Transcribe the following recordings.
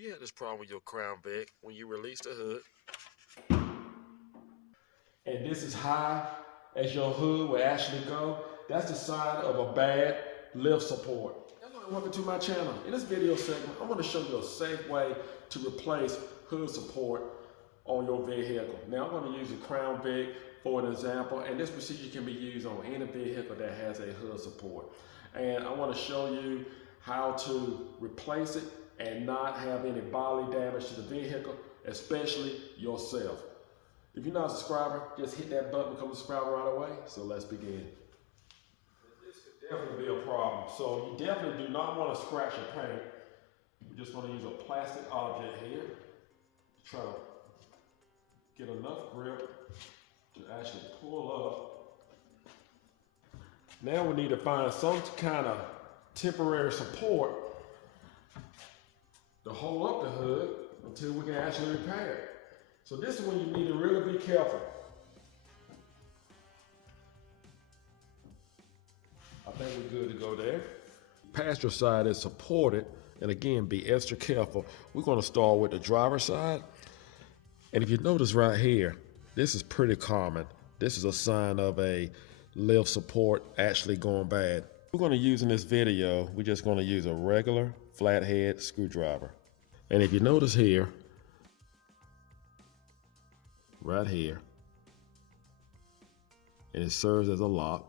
you have this problem with your Crown Vic when you release the hood? And this is high as your hood will actually go, that's the sign of a bad lift support. Hello and welcome to my channel. In this video segment, I'm going to show you a safe way to replace hood support on your vehicle. Now I'm going to use the Crown Vic for an example, and this procedure can be used on any vehicle that has a hood support. And I want to show you how to replace it and not have any bodily damage to the vehicle, especially yourself. If you're not a subscriber, just hit that button, become a subscriber right away. So let's begin. This could definitely be a problem. So you definitely do not want to scratch your paint. We're just going to use a plastic object here to try to get enough grip to actually pull up. Now we need to find some kind of temporary support to hold up the hood until we can actually repair it. So this is when you need to really be careful. I think we're good to go there. Passenger side is supported, and again, be extra careful. We're going to start with the driver's side. And if you notice right here, this is pretty common. This is a sign of a lift support actually going bad. We're going to use in this video, we're just going to use a regular flathead screwdriver. And if you notice here, right here, and it serves as a lock,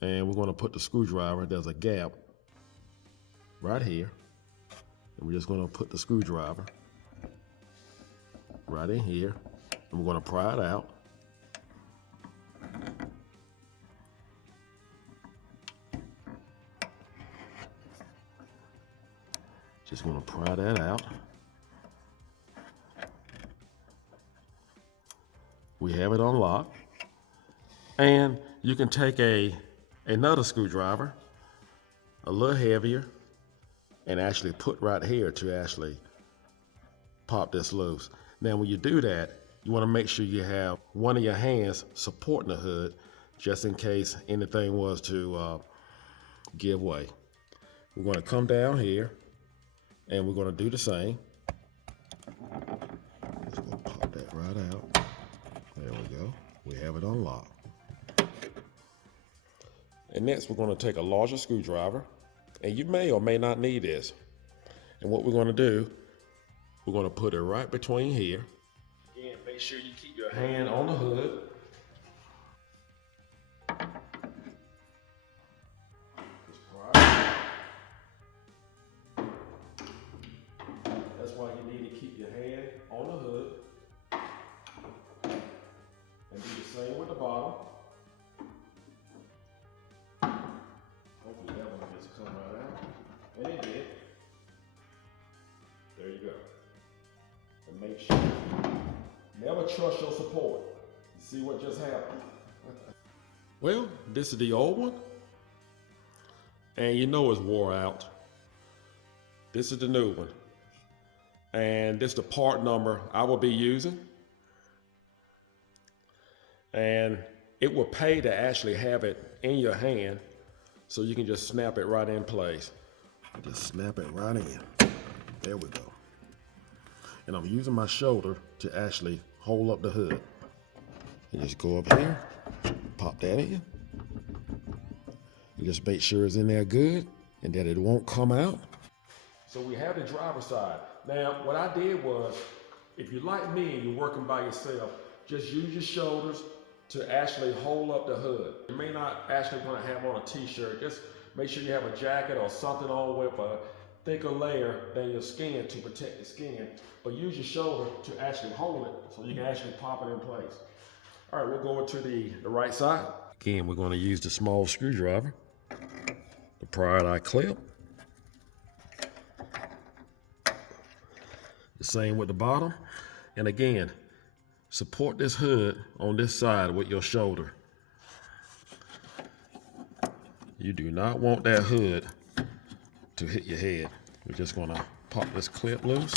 and we're going to put the screwdriver, there's a gap right here, and we're just going to put the screwdriver right in here, and we're going to pry it out. Just going to pry that out. We have it unlocked, and you can take another screwdriver, a little heavier, and actually put right here to actually pop this loose. Now when you do that, you want to make sure you have one of your hands supporting the hood just in case anything was to give way. We're going to come down here and we're going to do the same. Just going to pop that right out. There we go. We have it unlocked. And next we're going to take a larger screwdriver, and you may or may not need this. And what we're going to do, we're going to put it right between here. Again, make sure you keep your hand on the hood. That's why you need to keep your hand on the hood. And do the same with the bottom. Hopefully that one just come right out. And it did. There you go. And make sure, never trust your support. You see what just happened? Well, this is the old one. And you know it's wore out. This is the new one. And this is the part number I will be using. And it will pay to actually have it in your hand so you can just snap it right in place. Just snap it right in. There we go. And I'm using my shoulder to actually hold up the hood. You just go up here, pop that in. You just make sure it's in there good and that it won't come out. So we have the driver's side. Now, what I did was, if you're like me and you're working by yourself, just use your shoulders to actually hold up the hood. You may not actually want to have on a t-shirt. Just make sure you have a jacket or something on with a thicker layer than your skin to protect the skin. But use your shoulder to actually hold it so you can actually pop it in place. All right, we'll go over to the right side. Again, we're going to use the small screwdriver, the prior eye clip. The same with the bottom. And again, support this hood on this side with your shoulder. You do not want that hood to hit your head. We're just going to pop this clip loose.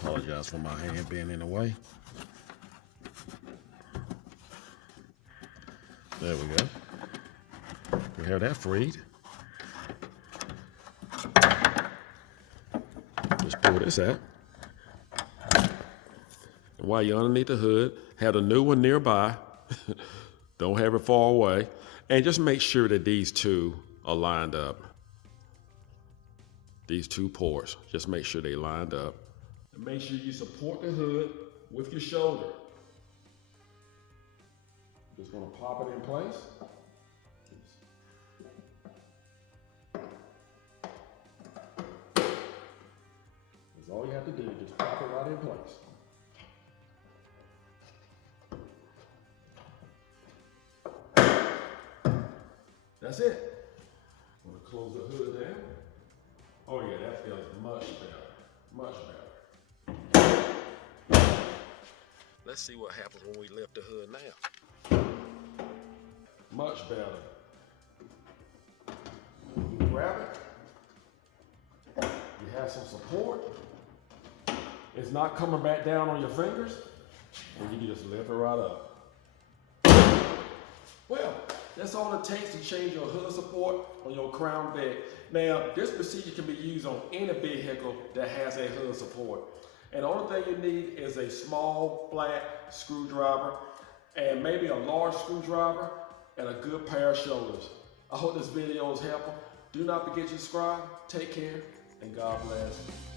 Apologize for my hand being in the way. There we go. We have that freed. Just where this at. And while you're underneath the hood, have a new one nearby. Don't have it far away. And just make sure that these two are lined up. These two ports, just make sure they lined up. And make sure you support the hood with your shoulder. Just gonna pop it in place. That's all you have to do, just pop it right in place. That's it. I'm gonna close the hood down. Oh yeah, that feels much better, much better. Let's see what happens when we lift the hood now. Much better. You grab it. You have some support. It's not coming back down on your fingers. And you can just lift it right up. Well, that's all it takes to change your hood support on your Crown Vic. Now, this procedure can be used on any vehicle that has a hood support. And the only thing you need is a small, flat screwdriver and maybe a large screwdriver and a good pair of shoulders. I hope this video is helpful. Do not forget to subscribe. Take care, and God bless.